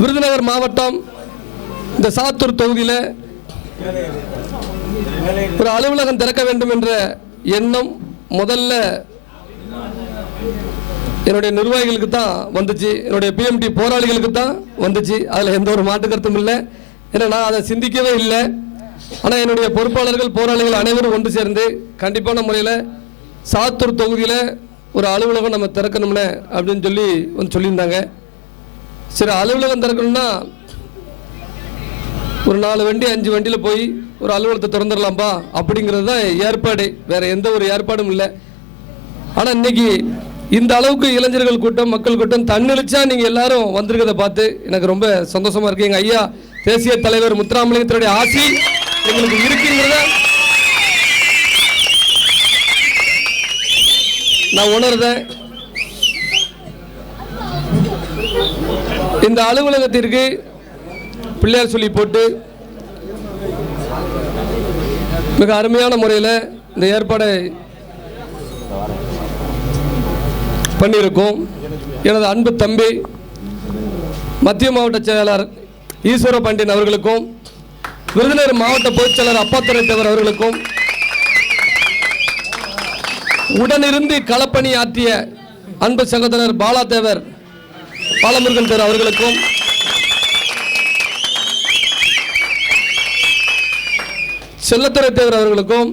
விருதுநகர் மாவட்டம் இந்த சாத்தூர் தொகுதியில் ஒரு அலுவலகம் திறக்க வேண்டும் என்ற எண்ணம் முதல்ல என்னுடைய நிர்வாகிகளுக்கு தான் வந்துச்சு, என்னுடைய பிஎம்டி போராளிகளுக்கு தான் வந்துச்சு. அதில் எந்த ஒரு மாற்று கருத்தும் இல்லை. ஏன்னா நான் அதை சிந்திக்கவே இல்லை. ஆனால் என்னுடைய பொறுப்பாளர்கள் போராளிகள் அனைவரும் ஒன்று சேர்ந்து கண்டிப்பான முறையில் சாத்தூர் தொகுதியில் ஒரு அலுவலகம் நம்ம திறக்கணும்னு அப்படின்னு சொல்லி வந்து சொல்லியிருந்தாங்க. சரி, அலுவலகம் திறக்கணும்னா ஒரு 4 வண்டி 5 வண்டியில் போய் ஒரு அலுவலகத்தை திறந்துடலாம்பா அப்படிங்கிறது தான் ஏற்பாடு, வேறு எந்த ஒரு ஏற்பாடும் இல்லை. ஆனால் இன்னைக்கு இந்த அளவுக்கு இளைஞர்கள் கூட்டம் மக்கள் கூட்டம் தன்னெழுச்சா நீங்கள் எல்லாரும் வந்திருக்கிறத பார்த்து எனக்கு ரொம்ப சந்தோஷமாக இருக்குது. எங்கள் ஐயா தேசிய தலைவர் முத்துராமலிங்கத்தினுடைய ஆசி எங்களுக்கு இருக்குங்கிறத நான் உணர்ந்தேன். இந்த அலுவலகத்திற்கு பிள்ளையார் சொல்லி போட்டு மிக அருமையான முறையில் இந்த ஏற்பாடை பண்ணியிருக்கோம். எனது அன்பு தம்பி மத்திய மாவட்ட செயலாளர் ஈஸ்வர பாண்டியன் அவர்களுக்கும், விருதுநகர் மாவட்ட பொதுச் செயலாளர் அப்பாத்துறை தேவர் அவர்களுக்கும், உடனிருந்து களப்பணி ஆற்றிய அன்பு சகோதரர் பாலா தேவர் பாலமுருகன் தேவர் அவர்களுக்கும், செல்லத்துறை தேவர் அவர்களுக்கும்,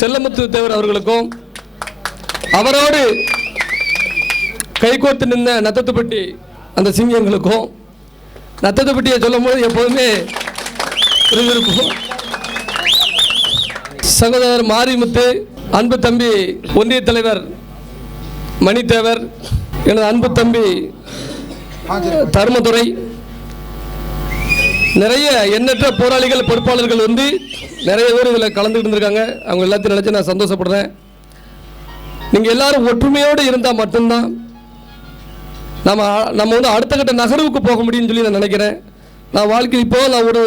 செல்லமுத்து தேவர் அவர்களுக்கும், அவரோடு கைகோர்த்து நின்ற நத்தத்துப்பட்டி அந்த சிங்கங்களுக்கும், நத்தத்துப்பட்டியை சொல்லும் போது எப்போதுமே இருக்கும் சகோதரர் மாரிமுத்து, அன்பு தம்பி ஒன்றிய தலைவர் மணித்தேவர், எனது அன்பு தம்பி தர்மதுரை, நிறைய எண்ணற்ற போராளிகள் பொறுப்பாளர்கள் வந்து நிறைய பேர் இதில் கலந்துக்கிட்டு இருந்திருக்காங்க. அவங்க எல்லாத்தையும் நினச்சி நான் சந்தோஷப்படுறேன். நீங்கள் எல்லாரும் ஒற்றுமையோடு இருந்தால் மட்டும்தான் நம்ம வந்து அடுத்த கட்ட நகர்வுக்கு போக முடியும்னு சொல்லி நான் நினைக்கிறேன். நான் வாழ்க்கையில் இப்போ நான் ஒரு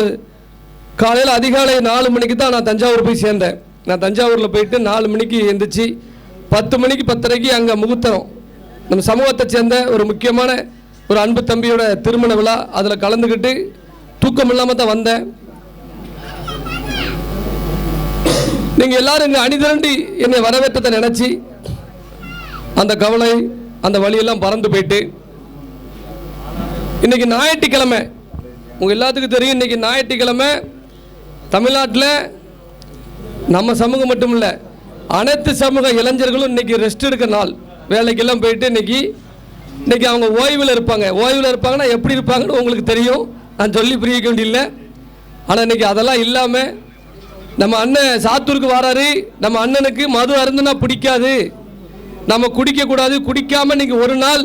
காலையில் அதிகாலை 4 மணிக்கு தான் நான் தஞ்சாவூர் போய் சேர்ந்தேன். நான் தஞ்சாவூரில் போயிட்டு 4 மணிக்கு எழுந்திரிச்சு 10 மணிக்கு 10:30க்கு அங்கே முகூர்த்தம், நம்ம சமூகத்தை சேர்ந்த ஒரு முக்கியமான ஒரு அன்பு தம்பியோட திருமண விழா, அதில் கலந்துக்கிட்டு தூக்கம் இல்லாமல் தான் வந்தேன். நீங்கள் எல்லாரும் இங்கே அணிதிரண்டி என்னை வரவேற்றத்தை நினச்சி அந்த கவலை அந்த வழியெல்லாம் பறந்து போயிட்டு இன்னைக்கு ஞாயிற்றுக்கிழமை, உங்கள் எல்லாத்துக்கும் தெரியும், இன்னைக்கு ஞாயிற்றுக்கிழமை தமிழ்நாட்டில் நம்ம சமூகம் மட்டும் இல்லை, அனைத்து சமூக இளைஞர்களும் இன்னைக்கு ரெஸ்ட் எடுக்கிற நாள். வேலைக்கெல்லாம் போயிட்டு இன்னைக்கு அவங்க ஓய்வில் இருப்பாங்க. ஓய்வில் இருப்பாங்கன்னா எப்படி இருப்பாங்கன்னு உங்களுக்கு தெரியும், நான் சொல்லி புரிய வேண்டியில்லை. ஆனால் இன்னைக்கு அதெல்லாம் இல்லாமல் நம்ம அண்ணன் சாத்தூருக்கு வராரு. நம்ம அண்ணனுக்கு மது அருந்துனா பிடிக்காது, நம்ம குடிக்கக்கூடாது, குடிக்காமல் இன்னைக்கு ஒரு நாள்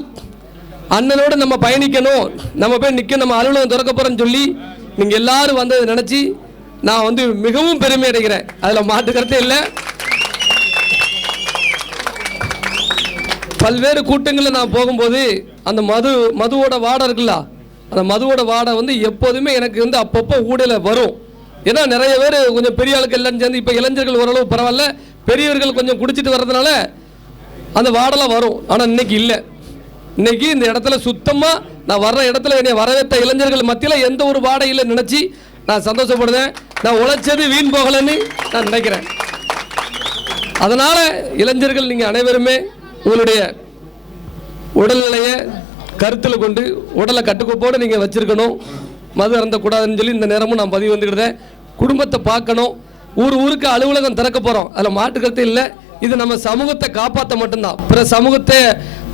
அண்ணனோடு நம்ம பயணிக்கணும், நம்ம போய் நிற்க, நம்ம அலுவலகம் திறக்க போகிறோன்னு சொல்லி நீங்கள் எல்லாரும் வந்ததை நினச்சி நான் வந்து மிகவும் பெருமை அடைகிறேன். அதில் மாற்றுக்கிறதே இல்லை. பல்வேறு கூட்டங்களில் நான் போகும்போது அந்த மதுவோட வாடை இருக்குல்ல, அந்த மதுவோட வாடை வந்து எப்போதுமே எனக்கு வந்து அப்பப்போ ஊடையில் வரும். ஏன்னா நிறைய பேர் கொஞ்சம் பெரிய ஆளுக்கு எல்லாம் சேர்ந்து, இப்போ இளைஞர்கள் ஓரளவு பரவாயில்ல, பெரியவர்கள் கொஞ்சம் குடிச்சிட்டு வர்றதுனால அந்த வாடெல்லாம் வரும். ஆனால் இன்னைக்கு இல்லை. இன்னைக்கு இந்த இடத்துல சுத்தமாக நான் வர்ற இடத்துல என்னை வரவேற்ற இளைஞர்கள் மத்தியில் எந்த ஒரு வாடை இல்லை நினச்சி நான் சந்தோஷப்படுறேன். நான் உழைச்சது வீண் போகலைன்னு நான் நினைக்கிறேன். அதனால் இளைஞர்கள் நீங்கள் அனைவருமே உங்களுடைய உடல்நிலையை கருத்தில் கொண்டு உடலை கட்டுக்கோப்போடு நீங்கள் வச்சுருக்கணும். மது அருந்தக்கூடாதுன்னு சொல்லி இந்த நேரமும் நான் பதிவு வந்துக்கிட்டேன். குடும்பத்தை பார்க்கணும். ஊருக்கு அலுவலகம் திறக்க போகிறோம், அதில் மாற்றுக்கருத்து இல்லை. இது நம்ம சமூகத்தை காப்பாற்ற மட்டும்தான், பிற சமூகத்தை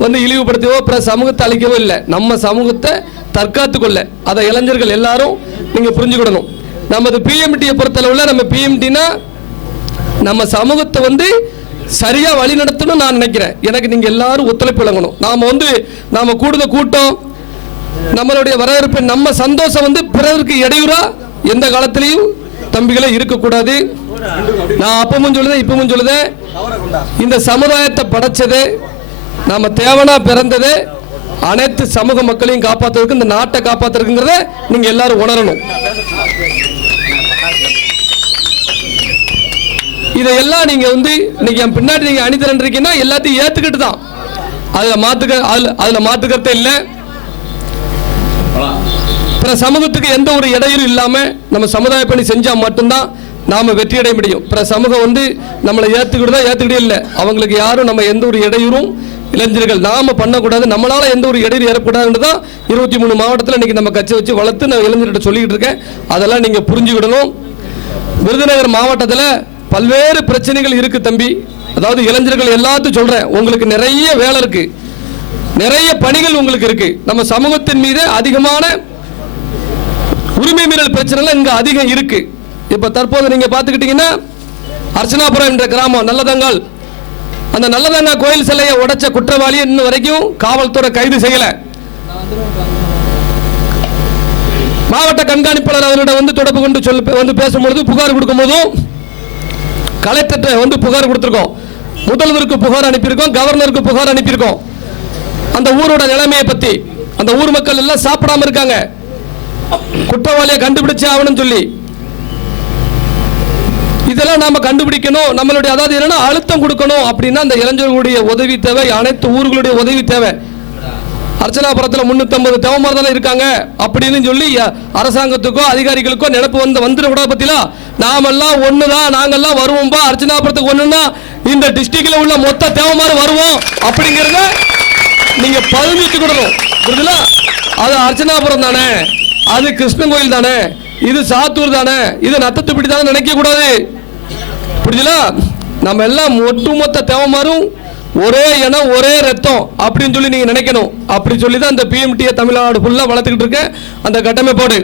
வந்து இழிவுபடுத்தவோ பிற சமூகத்தை அழிக்கவோ இல்லை, நம்ம சமூகத்தை தற்காத்து கொள்ள அதை இளைஞர்கள் எல்லாரும் நீங்கள் புரிஞ்சுக்கிடணும். நமது பிஎம்டியை பொறுத்தளவில் நம்ம பிஎம்டினா நம்ம சமூகத்தை வந்து சரியாக வழி நடத்தணும் நான் நினைக்கிறேன். எனக்கு நீங்கள் எல்லாரும் ஒத்துழைப்பு வழங்கணும். நாம் கூடுத கூட்டம், நம்மளுடைய வரவேற்பு, நம்ம சந்தோஷம் வந்து பிறருக்கு இடையூறா எந்த காலத்திலையும் தம்பிகளே இருக்கக்கூடாது. நான் அப்பவும் சொல்லுதேன் இப்பவும் சொல்லுதேன், இந்த சமுதாயத்தை படைச்சது நாம தேவனா பிறந்தது அனைத்து சமூக மக்களையும் காப்பாற்றுறதுக்கு, இந்த நாட்டை காப்பாற்றுறதுங்கிறத நீங்க எல்லாரும் உணரணும். இதையெல்லாம் நீங்க வந்து இன்னைக்கு என் பின்னாடி நீங்க அணிதிரண்டிருக்கீங்கன்னா எல்லாத்தையும் ஏத்துக்கிட்டு தான், அதுல மாத்துக்கிறதே இல்லை. பிற சமூகத்துக்கு எந்த ஒரு இடையூறு இல்லாமல் நம்ம சமுதாய பணி செஞ்சால் மட்டும்தான் நாம் வெற்றி அடைய முடியும். பிற சமூகம் வந்து நம்மளை ஏற்றுக்கிட்டே இல்லை. அவங்களுக்கு யாரும் நம்ம எந்த ஒரு இடையூறும் இளைஞர்கள் நாம் பண்ணக்கூடாது, நம்மளால் எந்த ஒரு இடையூறு ஏற்படாதுன்னு தான் 23 மாவட்டத்தில் இன்றைக்கி நம்ம கட்சி வச்சு வளர்த்து நான் இளைஞர்கிட்ட சொல்லிக்கிட்டு இருக்கேன். அதெல்லாம் நீங்கள் புரிஞ்சுக்கிடணும். விருதுநகர் மாவட்டத்தில் பல்வேறு பிரச்சனைகள் இருக்குது தம்பி. அதாவது இளைஞர்கள் எல்லாத்தையும் சொல்கிறேன், உங்களுக்கு நிறைய வேலை இருக்குது, நிறைய பணிகள் உங்களுக்கு இருக்குது. நம்ம சமூகத்தின் மீது அதிகமான உரிமை மீறல் பிரச்சனைலாம் இங்கே அதிகம் இருக்குது. இப்போ தற்போது நீங்கள் பார்த்துக்கிட்டீங்கன்னா அர்ச்சனாபுரம் என்ற கிராமம் நல்லதங்கால், அந்த நல்லதங்கா கோயில் சிலையை உடைச்ச குற்றவாளி இன்னும் வரைக்கும் காவல்துறை கைது செய்யலை. மாவட்ட கண்காணிப்பாளர் அவர்களிடம் வந்து தொடர்பு கொண்டு வந்து பேசும்பொழுது புகார் கொடுக்கும்போதும் கலெக்டர்கிட்ட வந்து புகார் கொடுத்துருக்கோம், முதல்வருக்கு புகார் அனுப்பியிருக்கோம், கவர்னருக்கு புகார் அனுப்பியிருக்கோம். அந்த ஊரோட நிலைமையை பற்றி அந்த ஊர் மக்கள் எல்லாம் சாப்பிடாம இருக்காங்க, குற்றவாளியை கண்டுபிடிச்சே ஆகணும்னு சொல்லி. இதெல்லாம் நாம கண்டுபிடிக்கணும். நம்மளுடைய அதாவது என்னன்னா அழுத்தம் கொடுக்கணும். அப்படின்னா அந்த இளைஞர்களுடைய உதவி தேவை, அனைத்து ஊர்களுடைய உதவி தேவை. அர்ச்சனாபுரத்தில் 350 தேவமார் தானே இருக்காங்க அப்படின்னு சொல்லி அரசாங்கத்துக்கோ அதிகாரிகளுக்கோ நினைப்பு வந்துடக்கூடாது. பத்திலா நாமெல்லாம் ஒண்ணுதான், நாங்கெல்லாம் வருவோம்பா, அர்ச்சனாபுரத்துக்கு ஒண்ணுன்னா இந்த டிஸ்ட்ரிக்ட்ல உள்ள மொத்த தேவமார் வருவோம் அப்படிங்கிறத நீங்க பதிவு வச்சுக்கிடணும். புரியுதுல? அது அர்ச்சனாபுரம் தானே, அது கிருஷ்ணன் கோயில் தானே, இது சாத்தூர் தானே, இது நத்தத்துப்படி தானே நினைக்க கூடாது. புரியுதுல? நம்ம எல்லாம் ஒட்டுமொத்த தேவமாரும் ஒரே இனம் ஒரே ரத்தம் அப்படின்னு சொல்லி நீங்க நினைக்கணும். அப்படி சொல்லி தான் இந்த பிஎம்டியை தமிழ்நாடு ஃபுல்லா வளர்த்துக்கிட்டு இருக்க அந்த கட்டமைப்போடு.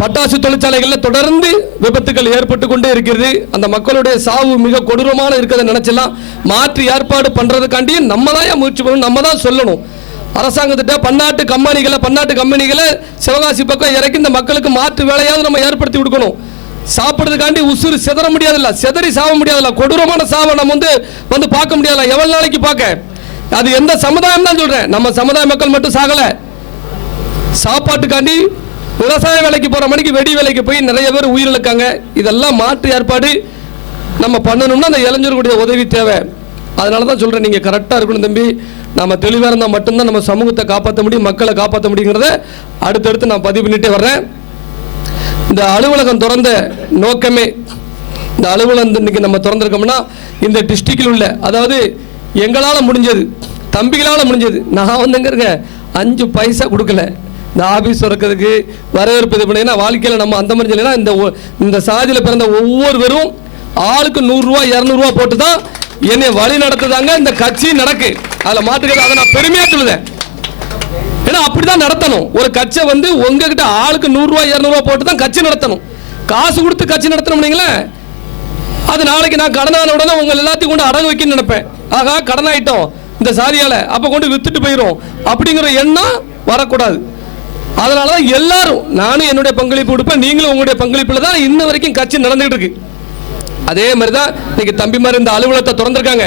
பட்டாசு தொழிற்சாலைகளில் தொடர்ந்து விபத்துகள் ஏற்பட்டு கொண்டே இருக்கிறது. அந்த மக்களுடைய சாவு மிக கொடூரமான இருக்கிறத நினைச்சலாம். மாற்று ஏற்பாடு பண்றதுக்காண்டி நம்ம தான் முயற்சி பண்ணணும், நம்ம தான் சொல்லணும். அரசாங்கத்திட்ட பன்னாட்டு கம்பெனிகளை சிவகாசி பக்கம் இறக்கி இந்த மக்களுக்கு மாற்று வேலையாவது நம்ம ஏற்படுத்தி கொடுக்கணும். சாப்பிட்றதுக்காண்டி உசுறு சிதற முடியாதுல்ல, சிதறி சாவ முடியாதுல்ல, கொடூரமான சாவை நம்ம வந்து பார்க்க முடியாதுல்ல. எவ்வளவு நாளைக்கு பார்க்க? அது எந்த சமுதாயம் தான் சொல்றேன், நம்ம சமுதாய மக்கள் மட்டும் சாகல. சாப்பாட்டுக்காண்டி விவசாய வேலைக்கு போற மணிக்கு வெடி வேலைக்கு போய் நிறைய பேர் உயிரிழக்காங்க. இதெல்லாம் மாற்று ஏற்பாடு நம்ம பண்ணணும்னா அந்த இளைஞர்களுடைய உதவி தேவை. அதனால தான் சொல்றேன், நீங்க கரெக்டா இருக்கணும் தம்பி. நம்ம தெளிவாக இருந்தால் மட்டும்தான் நம்ம சமூகத்தை காப்பாற்ற முடியும், மக்களை காப்பாற்ற முடியுங்கிறத அடுத்தடுத்து நான் பதிவு பண்ணிட்டே வர்றேன். இந்த அலுவலகம் திறந்த நோக்கமே, இந்த அலுவலகம் இன்னைக்கு நம்ம திறந்திருக்கோம்னா இந்த டிஸ்ட்ரிக்டில் உள்ள, அதாவது எங்களால் முடிஞ்சது, தம்பிகளால் முடிஞ்சது. நான் வந்துங்க இருக்க 5 பைசா கொடுக்கல இந்த ஆஃபீஸ் திறக்கிறதுக்கு, வரவேற்பு இது பண்ணிங்கன்னா வாழ்க்கையில் நம்ம அந்த மாதிரி இல்லைன்னா இந்த சாதியில் பிறந்த ஒவ்வொருவரும் ஆளுக்கு 100 ரூபா 200 ரூபா போட்டு தான் என்னை வழி நடத்துதாங்க இந்த கட்சி நடக்கு. அதில் மாட்டுக்கிறது, அதை நான் பெருமையாக சொல்லுதேன். ஏன்னா அப்படிதான் நடத்தணும். ஒரு கட்சியை வந்து உங்ககிட்ட ஆளுக்கு 100 ரூபா 200 ரூபா போட்டு தான் கட்சி நடத்தணும். காசு கொடுத்து கட்சி நடத்தணும். அது நாளைக்கு நான் கடனான உடனே உங்க எல்லாத்தையும் கொண்டு அடகு வைக்கணும்னு நினைப்பேன். ஆகா கடன் ஆயிட்டோம் இந்த சாதியால, அப்ப கொண்டு வித்துட்டு போயிடும் அப்படிங்கிற எண்ணம் வரக்கூடாது. அதனாலதான் எல்லாரும், நானும் என்னுடைய பங்களிப்பு கொடுப்பேன், நீங்களும் உங்களுடைய பங்களிப்புல தான் இன்ன வரைக்கும் கட்சி நடந்துகிட்டு இருக்கு. அதே மாதிரிதான் இன்னைக்கு தம்பிமார் இந்த அலுவலகத்தை திறந்திருக்காங்க.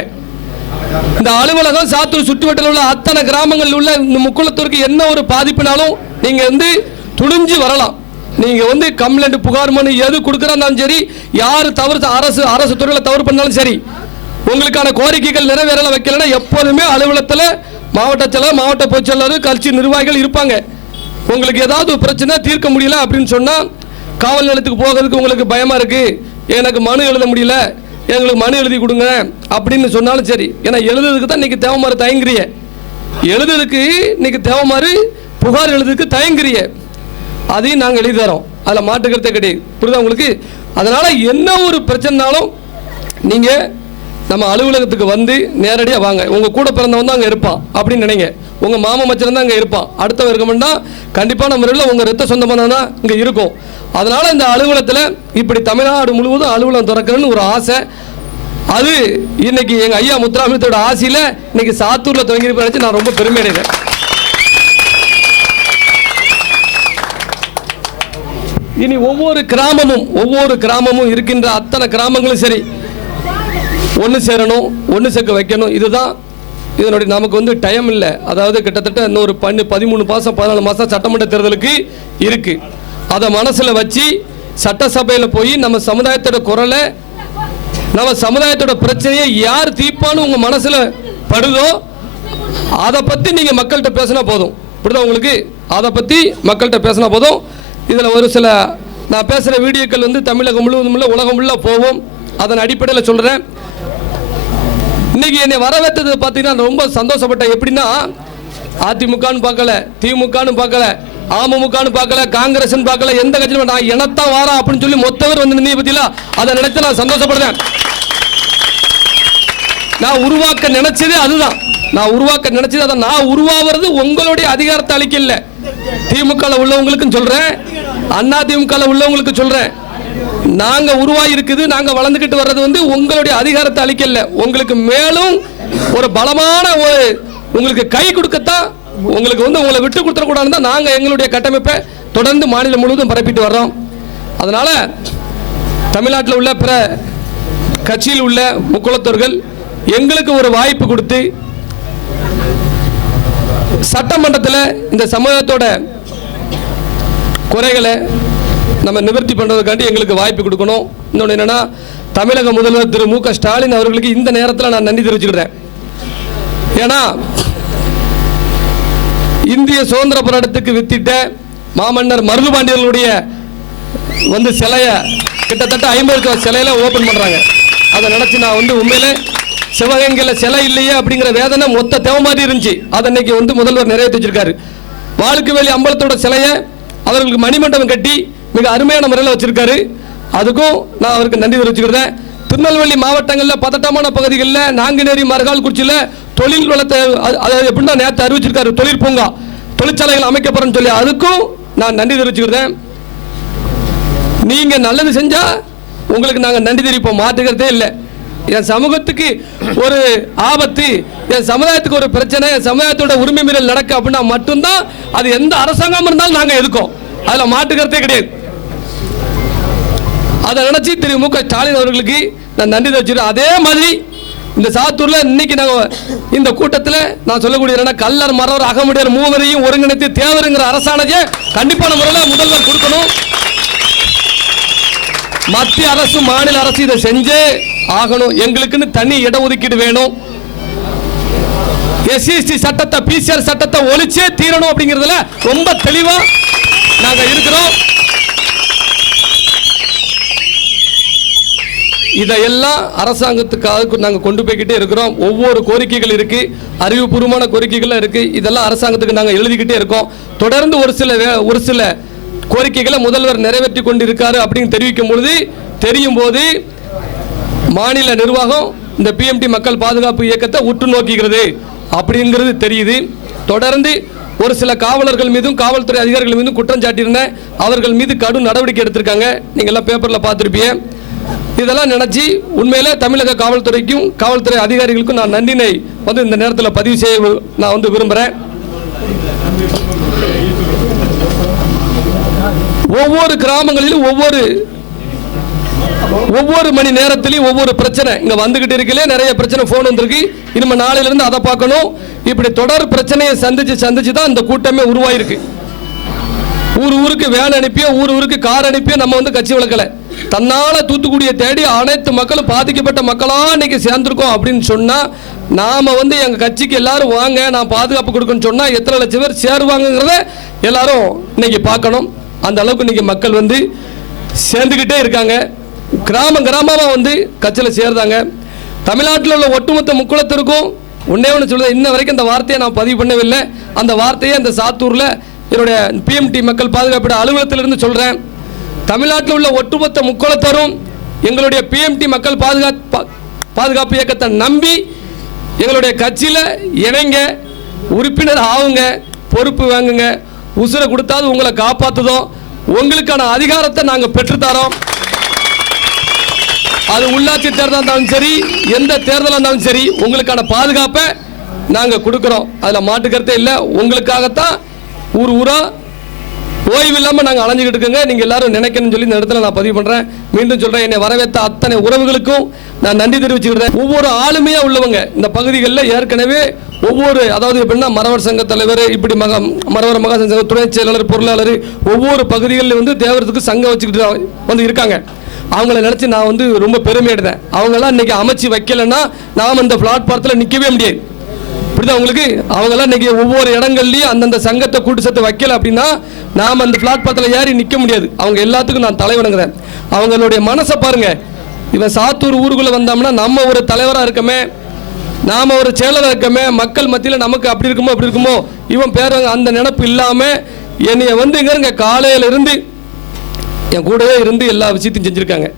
இந்த அலுவலகம் சாத்தூர் சுற்றுவட்டத்தில் உள்ள அத்தனை கிராமங்களில் உள்ள இந்த முக்குளத்தூருக்கு என்ன ஒரு பாதிப்புனாலும் நீங்க வந்து துணிஞ்சு வரலாம். நீங்க வந்து கம்ப்ளைண்ட் புகார் மனு எது கொடுக்கறாலும் சரி, யாரு தவறு அரசு துறையில தவறு பண்ணாலும் சரி, உங்களுக்கான கோரிக்கைகள் நிறைவேறல வைக்கலன்னா எப்போதுமே அலுவலகத்தில் மாவட்ட செயலர், மாவட்ட பொதுச்செயலாளர், கட்சி நிர்வாகிகள் இருப்பாங்க. உங்களுக்கு ஏதாவது பிரச்சனை தீர்க்க முடியல அப்படின்னு சொன்னா காவல் நிலையத்துக்கு போகிறதுக்கு உங்களுக்கு பயமா இருக்கு, எனக்கு மனு எழுத முடியல, எங்களுக்கு மனு எழுதி கொடுங்க அப்படின்னு சொன்னாலும் சரி. ஏன்னா எழுதுறதுக்கு தான் இன்னைக்கு தேவமாறு தயங்குறிய, எழுதுறதுக்கு இன்னைக்கு தேவமாறு புகார் எழுதுறதுக்கு தயங்குறிய, அதையும் நாங்கள் எழுதி தரோம், அதில் மாட்டுக்கிறதே கிடையாது. புரியுதா உங்களுக்கு? அதனால என்ன ஒரு பிரச்சனைனாலும் நீங்க நம்ம அலுவலகத்துக்கு வந்து நேரடியாக வாங்க. உங்க கூட பிறந்தவன் தான் அங்கே இருப்பான் அப்படின்னு நினைங்க. உங்க மாமா மச்சன் தான் அங்கே இருப்பான், அடுத்தவன் இருக்கமுன்னா கண்டிப்பான முறையில் உங்க ரத்த சொந்தமான தான் இங்கே இருக்கும். அதனால இந்த அலுவலகத்தில் இப்படி தமிழ்நாடு முழுவதும் அலுவலகம் திறக்கணும்னு ஒரு ஆசை. அது இன்னைக்கு எங்க ஐயா முத்துராமலிங்கத்தோட ஆசையில இன்னைக்கு சாத்தூர்ல தொடங்கி நினைச்சு நான் ரொம்ப பெருமை அடைகிறேன். இனி ஒவ்வொரு கிராமமும் இருக்கின்ற அத்தனை கிராமங்களும் சரி ஒன்று சேரணும், ஒன்று சேர்க்க வைக்கணும். இதுதான் இதனுடைய நமக்கு வந்து டைம் இல்லை. அதாவது கிட்டத்தட்ட இன்னொரு 13 மாதம் 14 மாதம் சட்டமன்ற தேர்தலுக்கு இருக்கு. அதை மனசில் வச்சு சட்டசபையில் போய் நம்ம சமுதாயத்தோட குரலை, நம்ம சமுதாயத்தோட பிரச்சனையை யார் தீர்ப்பான்னு உங்கள் மனசில் படுதோ அதை பற்றி நீங்கள் மக்கள்கிட்ட பேசினா போதும். இப்படிதான் உங்களுக்கு அதை பற்றி மக்கள்கிட்ட பேசினா போதும். இதில் ஒரு சில நான் பேசுகிற வீடியோக்கள் வந்து தமிழகம் முழுவதும் இல்லை, உலகம் முழுவதும் போவோம். அதன் அடிப்படையில் சொல்கிறேன். இன்னைக்கு என்னை வரவேற்றது பார்த்தீங்கன்னா நான் ரொம்ப சந்தோஷப்பட்டேன். எப்படின்னா அதிமுகன்னு பார்க்கல, திமுகன்னு பார்க்கல, அமமுகன்னு பார்க்கல, காங்கிரஸ்ன்னு பார்க்கல, எந்த கட்சியும் நான் எனத்தான் வாரா அப்படின்னு சொல்லி மொத்தவர் வந்து நின்று பத்தியில அதை நினைச்சு நான் சந்தோஷப்படுறேன். நான் உருவாக்க நினைச்சதே அதுதான். நான் உருவாக்க நினைச்சது அதை நான் உருவாகிறது உங்களுடைய அதிகாரத்தை அளிக்கல. திமுக உள்ளவங்களுக்கும் சொல்றேன், அண்ணா திமுக உள்ளவங்களுக்கு சொல்றேன், நாங்க உருவாகி இருக்குது, நாங்க வளர்ந்துகிட்டு வர்றது வந்து உங்களுடைய அதிகாரத்தை அளிக்கல. உங்களுக்கு மேலும் ஒரு பலமான ஒரு உங்களுக்கு கை கொடுக்கத்தான், உங்களுக்கு வந்து உங்களை விட்டு கொடுத்துடக்கூடாதுன்னு தான் நாங்கள் எங்களுடைய கட்டமைப்பை தொடர்ந்து மாநிலம் முழுவதும் பரப்பிட்டு வர்றோம். அதனால தமிழ்நாட்டில் உள்ள பிற கட்சியில் உள்ள முக்குளத்தோர்கள் எங்களுக்கு ஒரு வாய்ப்பு கொடுத்து சட்டமன்றத்தில் இந்த சமூகத்தோட குறைகளை நம்ம நிவர்த்தி பண்ணுறதுக்காண்டி எங்களுக்கு வாய்ப்பு கொடுக்கணும். இன்னொன்று என்னன்னா, தமிழக முதல்வர் திரு மு.க. ஸ்டாலின் அவர்களுக்கு இந்த நேரத்தில் நான் நன்றி தெரிவிச்சுக்கிறேன். ஏன்னா இந்திய சுதந்திர போராட்டத்துக்கு வித்திட்ட மாமன்னர் மருதுபாண்டியர்களுடைய வந்து சிலையை கிட்டத்தட்ட 50 சிலையில ஓபன் பண்றாங்க. அதை நினைச்சு நான் வந்து உண்மையிலே சிவகங்கையில் சிலை இல்லையே அப்படிங்கிற வேதனை மொத்த தேவை மாதிரி இருந்துச்சு. அதை இன்னைக்கு வந்து முதல்வர் நிறைவேற்றி வச்சிருக்காரு. வாழுக்குவேலி அம்பலத்தோட சிலையை அவர்களுக்கு மணிமண்டபம் கட்டி மிக அருமையான முறையில் வச்சிருக்காரு. அதுக்கும் நான் அவருக்கு நன்றி தெரிவிச்சுக்கிறேன். திருநெல்வேலி மாவட்டங்களில் பதட்டமான பகுதிகளில் நாங்குநேரி, மரகால்குறிச்சியில் தொழில் வளத்தை எப்படின்னா நேற்று அறிவிச்சிருக்காரு, தொழிற்பூங்கா, தொழிற்சாலைகள் அமைக்கப்படுறேன்னு சொல்லி அதுக்கும் நான் நன்றி தெரிவிச்சுக்கிறேன். நீங்க நல்லது செஞ்சா உங்களுக்கு நாங்கள் நன்றி தெரிவிப்போம், மாற்றுக்கிறதே இல்லை. என் சமூகத்துக்கு ஒரு ஆபத்து, என் சமுதாயத்துக்கு ஒரு பிரச்சனை, என் சமுதாயத்தோட உரிமை மீறல் நடக்க அப்படின்னா மட்டும்தான் அது எந்த அரசாங்கம் இருந்தாலும் நாங்கள் எதுக்கோம், அதில் மாற்றுக்கிறதே கிடையாது. அதை நினைச்சு திரு மு.க. ஸ்டாலின் அவர்களுக்கு நான் நன்றி தெரிவிச்சுக்கிறேன். அதே மாதிரி இந்த சாத்தூர்ல இன்னைக்கு நாங்கள் இந்த கூட்டத்தில் நான் சொல்லக்கூடிய கல்லர், மரவர், அகமுடையர் மூவரையும் ஒருங்கிணைத்து தேவருங்கிற அரசாணையை கண்டிப்பான முறையில் முதல்வர் கொடுக்கணும். மத்திய அரசு, மாநில அரசு இதை செஞ்சே ஆகணும். எங்களுக்குன்னு தனி இடஒதுக்கீடு வேணும். எஸ்சி சட்டத்தை, பிசிஆர் சட்டத்தை ஒழிச்சே தீரணும் அப்படிங்கிறதுல ரொம்ப தெளிவா நாங்க இருக்கிறோம். இதையெல்லாம் அரசாங்கத்துக்காக நாங்கள் கொண்டு போய்கிட்டே இருக்கிறோம். ஒவ்வொரு கோரிக்கைகள் இருக்கு, அறிவுபூர்வமான கோரிக்கைகள் இருக்கு. இதெல்லாம் அரசாங்கத்துக்கு நாங்கள் எழுதிக்கிட்டே இருக்கோம். தொடர்ந்து ஒரு சில கோரிக்கைகளை முதல்வர் நிறைவேற்றி கொண்டிருக்காரு அப்படின்னு தெரியும் போது மாநில நிர்வாகம் இந்த பிஎம்டி மக்கள் பாதுகாப்பு இயக்கத்தை உற்று நோக்குகிறது அப்படிங்கிறது தெரியுது. தொடர்ந்து ஒரு சில காவலர்கள் மீதும் காவல்துறை அதிகாரிகள் மீதும் குற்றம் சாட்டியிருந்தேன். அவர்கள் மீது கடும் நடவடிக்கை எடுத்திருக்காங்க. நீங்க எல்லாம் பேப்பர்ல பார்த்திருப்பீங்க. இதெல்லாம் நினைச்சு உண்மையிலே தமிழக காவல்துறைக்கும் காவல்துறை அதிகாரிகளுக்கும் நான் நன்றினை வந்து இந்த நேரத்தில் பதிவு செய்ய நான் வந்து விரும்புகிறேன். ஒவ்வொரு கிராமங்களிலும் ஒவ்வொரு மணி நேரத்திலையும் ஒவ்வொரு பிரச்சனை இங்க வந்துகிட்டு இருக்கல. நிறைய பிரச்சனை போன் வந்திருக்கு. இனிமே நாளையில இருந்து அதை பார்க்கணும். இப்படி தொடர் பிரச்சனையை சந்திச்சு தான் இந்த கூட்டமே உருவாயிருக்கு. ஊருக்கு வேன் அனுப்பியோ, ஊருக்கு கார் அனுப்பியோ நம்ம வந்து கட்சி வளர்க்கல. தன்னால தூத்துக்குடியை தேடி அனைத்து மக்களும் பாதிக்கப்பட்ட மக்களா இன்னைக்கு சேர்ந்திருக்கோம் அப்படின்னு சொன்னா, நாம வந்து எங்க கட்சிக்கு எல்லாரும் வாங்க, நான் பாதுகாப்பு கொடுக்கணும்னு சொன்னா எத்தனை லட்சம் பேர் சேருவாங்கிறத எல்லாரும் இன்னைக்கு பார்க்கணும். அந்த அளவுக்கு இன்னைக்கு மக்கள் வந்து சேர்ந்துக்கிட்டே இருக்காங்க. கிராமமா வந்து கட்சியில் சேர்ந்தாங்க. தமிழ்நாட்டில் உள்ள ஒட்டுமொத்த முக்குளத்திற்கும் ஒன்னே ஒன்று சொல்லுது. இன்ன வரைக்கும் அந்த வார்த்தையை நான் பதிவு பண்ணவில்லை. அந்த வார்த்தையை இந்த சாத்தூர்ல என்னுடைய பிஎம்டி மக்கள் பாதுகாப்பு அலுவலகத்திலிருந்து சொல்றேன். தமிழ்நாட்டில் உள்ள ஒட்டுமொத்த முக்குளத்தரும் எங்களுடைய பிஎம்டி மக்கள் பாதுகாப்பு இயக்கத்தை நம்பி எங்களுடைய கட்சியில இணைங்க, உறுப்பினர் ஆகுங்க, பொறுப்பு வாங்குங்க. உசுரை கொடுத்தாது உங்களை காப்பாத்துதோம். உங்களுக்கான அதிகாரத்தை நாங்க பெற்றுத்தரோம். அது உள்ளாட்சி தேர்தல் இருந்தாலும் சரி, எந்த தேர்தலாக இருந்தாலும் சரி, உங்களுக்கான பாதுகாப்பை நாங்கள் கொடுக்குறோம். அதில் மாட்டுக்கருத்தே இல்லை. உங்களுக்காகத்தான் ஊரா ஓய்வு இல்லாமல் நாங்கள் அலைஞ்சிக்கிட்டு இருக்கோங்க. நீங்கள் எல்லாரும் நினைக்கணும்னு சொல்லி இந்த இடத்துல நான் பதிவு பண்ணுறேன். மீண்டும் சொல்கிறேன், என்னை வரவேற்ற அத்தனை உறவுகளுக்கும் நான் நன்றி தெரிவிச்சுக்கிறேன். ஒவ்வொரு ஆளுமையாக உள்ளவங்க இந்த பகுதிகளில் ஏற்கனவே அதாவது எப்படின்னா மரவர் சங்க தலைவர், இப்படி மரவர் மகா சங்க துணை செயலாளர், பொருளாளர், ஒவ்வொரு பகுதிகளில் வந்து தேவரத்துக்கு சங்கம் வச்சுக்கிட்டு வந்து இருக்காங்க. அவங்கள நினச்சி நான் வந்து ரொம்ப பெருமையிடுறேன். அவங்கெல்லாம் இன்னைக்கு அமைச்சு வைக்கலைன்னா நாம் இந்த பிளாட்பாரத்தில் நிற்கவே முடியாது. புரியுதா உங்களுக்கு? அவங்கெல்லாம் இன்னைக்கு ஒவ்வொரு இடங்கள்லையும் அந்தந்த சங்கத்தை கூட்டு சேர்த்து வைக்கல அப்படின்னா நாம் அந்த பிளாட்பாரத்தில் ஏறி நிற்க முடியாது. அவங்க எல்லாத்துக்கும் நான் தலைவனுங்கிறேன். அவங்களுடைய மனசை பாருங்க. இவன் சாத்தூர் ஊருக்குள்ளே வந்தோம்னா நம்ம ஒரு தலைவராக இருக்கமே, நாம் ஒரு செயலராக இருக்கமே, மக்கள் மத்தியில் நமக்கு அப்படி இருக்குமோ அப்படி இருக்குமோ இவன் பேர் அந்த நினைப்பு இல்லாமல் என்னைய வந்துங்க காலையிலிருந்து என் கூடவே இருந்து எல்லா விஷயத்தையும் செஞ்சுருக்காங்க.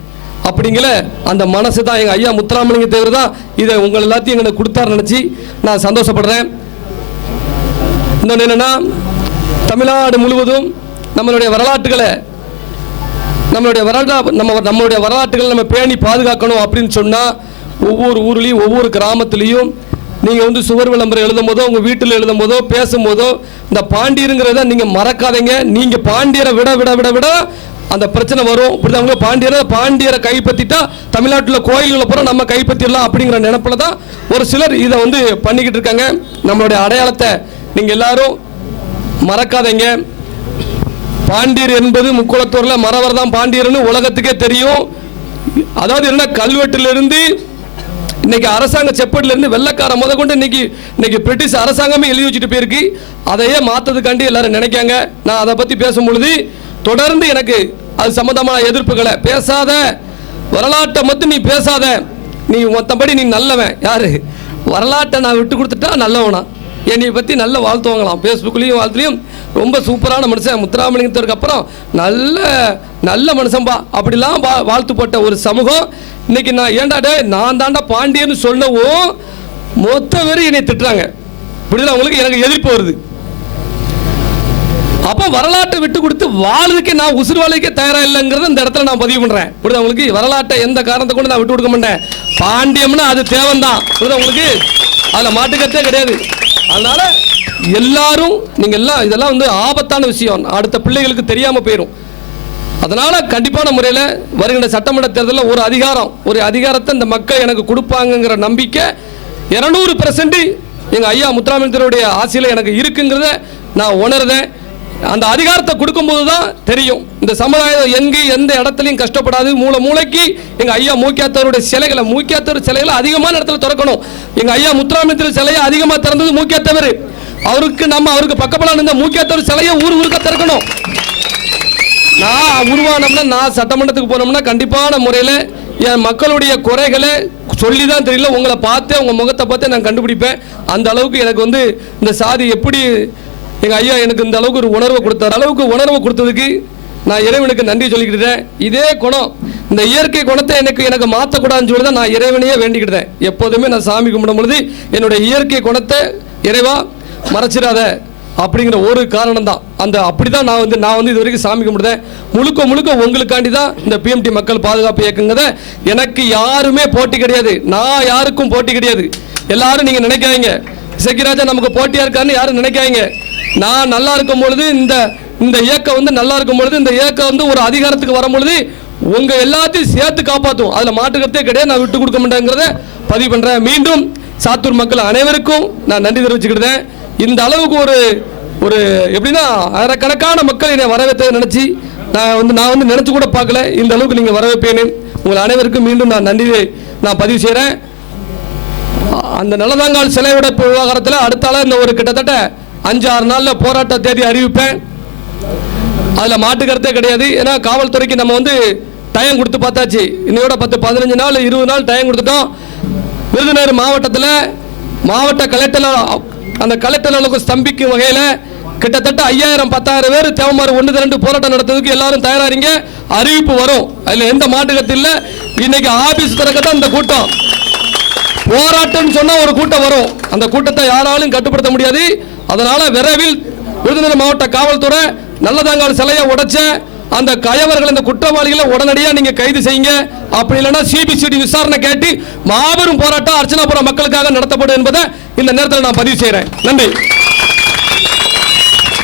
அப்படிங்கிற அந்த மனசு தான் எங்கள் ஐயா முத்துராமலிங்க தேவர் தான் இதை உங்கள் எல்லாத்தையும் எங்களுக்கு கொடுத்தாரு நினச்சி நான் சந்தோஷப்படுறேன். இன்னொன்று என்னென்னா, தமிழ்நாடு முழுவதும் நம்மளுடைய வரலாற்றுகளை நம்மளுடைய வரலாற்றுகளை நம்ம பேணி பாதுகாக்கணும் அப்படின்னு சொன்னால் ஒவ்வொரு ஊர்லேயும் ஒவ்வொரு கிராமத்துலேயும் நீங்கள் வந்து சுவர் விளம்பரம் எழுதும் போதோ உங்கள் வீட்டில் எழுதும் போதோ பேசும்போதோ இந்த பாண்டியருங்கிறத நீங்கள் மறக்காதீங்க. நீங்கள் பாண்டியரை விட விட விட விட அந்த பிரச்சனை வரும். இப்படி அவங்க பாண்டியரை கைப்பற்றிட்டா தமிழ்நாட்டில் கோயில்களை பூரா நம்ம கைப்பற்றிடலாம் அப்படிங்கிற நினைப்பில் தான் ஒரு சிலர் இதை வந்து பண்ணிக்கிட்டு இருக்காங்க. நம்மளுடைய அடையாளத்தை நீங்கள் எல்லாரும் மறக்காதீங்க. பாண்டியர் என்பது முக்குளத்தூரில் மறவர் தான் பாண்டியர்னு உலகத்துக்கே தெரியும். அதாவது என்ன, கல்வெட்டிலிருந்து இன்னைக்கு அரசாங்க செப்பேட்டிலிருந்து வெள்ளக்கார முத கொண்டு இன்னைக்கு பிரிட்டிஷ் அரசாங்கமே எழுதி வச்சுட்டு போயிருக்கு. அதையே மாற்றதுக்காண்டி எல்லாரும் நினைக்காங்க. நான் அதை பற்றி பேசும்பொழுது தொடர்ந்து எனக்கு அது சம்பந்தமான எதிர்ப்புகளை, பேசாத வரலாற்றை மட்டும் நீ பேசாத, நீ மொத்தப்படி நீ நல்லவன், யாரு வரலாற்றை நான் விட்டு கொடுத்துட்டா நல்லவனா, என்னை பற்றி நல்ல வாழ்த்துவாங்களாம். ஃபேஸ்புக்லேயும் வாழ்த்துலையும் ரொம்ப சூப்பரான மனுஷன் முத்துராமலிங்கத்திற்கு அப்புறம் நல்ல மனுஷன்பா அப்படிலாம் வாழ்த்து போட்ட ஒரு சமூகம். இன்னைக்கு நான் ஏண்டாடே நான் தாண்டா பாண்டியன்னு சொல்லவும் மொத்த பேர் என்னை திட்டுறாங்க. இப்படிலாம் உங்களுக்கு எனக்கு எதிர்ப்பு வருது. அப்போ வரலாற்றை விட்டு கொடுத்து வாழ்றதுக்கே நான் உசுறு வாழ்க்கே தயாராக இல்லைங்கிறத இந்த இடத்துல நான் பதிவு பண்ணுறேன். புரியுதா உங்களுக்கு? வரலாற்றை எந்த காரணத்தை கொண்டு நான் விட்டு கொடுக்க மாட்டேன். பாண்டியம்னா அது தேவன்தான். புரியுதா உங்களுக்கு? அதில் மாட்டுக்கத்தே கிடையாது. அதனால எல்லாரும் நீங்கள் எல்லாம் இதெல்லாம் வந்து ஆபத்தான விஷயம், அடுத்த பிள்ளைகளுக்கு தெரியாமல் போயிடும். அதனால கண்டிப்பான முறையில் வருகின்ற சட்டமன்ற தேர்தலில் ஒரு அதிகாரத்தை இந்த மக்கள் எனக்கு கொடுப்பாங்கங்கிற நம்பிக்கை 200% எங்கள் ஐயா முத்துராமலிங்கருடைய ஆசையில் எனக்கு இருக்குங்கிறத நான் உணர்றேன். அந்த அதிகாரத்தை கொடுக்கும்போது தான் தெரியும் இந்த சமுதாயம் எந்த இடத்துலையும் கஷ்டப்படாது. மூளைக்கு எங்கள் ஐயா மூக்கியாத்தவருடைய சிலைகளை அதிகமான இடத்துல திறக்கணும். எங்கள் ஐயா முத்துராமலிங்கர் சிலையை அதிகமாக திறந்தது மூக்கியாத்தவர். அவருக்கு பக்கபலம் இருந்த மூக்கியாத்தவர் சிலையை ஊருக்கா திறக்கணும். நான் உருவானோம்னா, நான் சட்டமன்றத்துக்கு போனோம்னா கண்டிப்பான முறையில் என் மக்களுடைய குறைகளை சொல்லி தான் தெரியல, உங்களை பார்த்தே உங்கள் முகத்தை பார்த்தே நான் கண்டுபிடிப்பேன். அந்த அளவுக்கு எனக்கு வந்து இந்த சாதி எப்படி எங்கள் ஐயா எனக்கு இந்த அளவுக்கு ஒரு உணர்வை கொடுத்ததுக்கு நான் இறைவனுக்கு நன்றி சொல்லிக்கிட்டேன். இதே குணம், இந்த இயற்கை குணத்தை எனக்கு மாற்றக்கூடாதுன்னு சொல்லி தான் நான் இறைவனையே வேண்டிக்கிட்டேன். எப்போதுமே நான் சாமி கும்பிடும் பொழுது என்னுடைய இயற்கை குணத்தை இறைவா மறைச்சிடாத அப்படிங்கிற ஒரு காரணம் தான். அப்படி தான் நான் வந்து இது வரைக்கும் சாமி கும்பிடுதேன். முழுக்க உங்களுக்காண்டி தான் இந்த பிஎம்டி மக்கள் பாதுகாப்பு இயக்கங்கிறத. எனக்கு யாருமே போட்டி கிடையாது, நான் யாருக்கும் போட்டி கிடையாது. எல்லாரும் நீங்கள் நினைக்காதீங்க இசக்கிராஜா நமக்கு போட்டியாக இருக்காருன்னு யாரும் நினைக்காதீங்க. நான் நல்லா இருக்கும் பொழுது இந்த இயக்கம் வந்து நல்லா இருக்கும் பொழுது, இந்த இயக்கம் வந்து ஒரு அதிகாரத்துக்கு வரும் பொழுது உங்கள் எல்லாத்தையும் சேர்த்து காப்பாற்றும். அதில் மாற்றுக்கிறதே கிடையாது. நான் விட்டு கொடுக்க மாட்டேங்கிறத பதிவு பண்ணுறேன். மீண்டும் சாத்தூர் மக்கள் அனைவருக்கும் நான் நன்றி தெரிவிச்சுக்கிட்டேன். இந்த அளவுக்கு ஒரு எப்படின்னா ஆயிரக்கணக்கான மக்கள் என்னை வரவேற்றதை நினச்சி நான் வந்து நினச்சி கூட பார்க்கல. இந்த அளவுக்கு நீங்கள் வரவேற்பேன்னு உங்கள் அனைவருக்கும் மீண்டும் நான் நன்றி பதிவு செய்கிறேன். அந்த நல்லதாங்கால் சிலை உடைப்பு விவகாரத்தில் அடுத்தால இந்த ஒரு கிட்டத்தட்ட 5-6 நாளில் போராட்ட தேதி அறிவிப்பேன். அதில் மாட்டுக்கிறதே கிடையாது. ஏன்னா காவல்துறைக்கு நம்ம வந்து டைம் கொடுத்து பார்த்தாச்சு. இன்னையோட 10-15 நாள் 20 நாள் டைம் கொடுத்துட்டோம். விருதுநகர் மாவட்டத்தில் மாவட்ட கலெக்டர்களுக்கு ஸ்தம்பிக்கும் வகையில் கிட்டத்தட்ட 5000-10,000 பேர் தேவமாறு 1-2 போராட்டம் நடத்துறதுக்கு எல்லாரும் தயாராகிறீங்க. அறிவிப்பு வரும், அதில் எந்த மாட்டுக்கத்து இல்லை. இன்னைக்கு ஆபீஸ் திறக்கத்தான் இந்த கூட்டம். போராட்டம் சொன்னா ஒரு கூட்டம் வரும், அந்த கூட்டத்தை யாராலும் கட்டுப்படுத்த முடியாது. அதனால விரைவில் விருதுநகர் மாவட்ட காவல்துறை நல்லதாங்கால் சிலையை உடைச்ச அந்த கயவர்கள், அந்த குற்றவாளிகளை உடனடியாக நீங்க கைது செய்யுங்க. அப்படி இல்லைன்னா சிபிசிடி விசாரணை கேட்டு மாபெரும் போராட்டம் அர்ச்சனாபுரம் மக்களுக்காக நடத்தப்படும் என்பதை இந்த நேரத்தில் நான் பதிவு செய்கிறேன். நன்றி.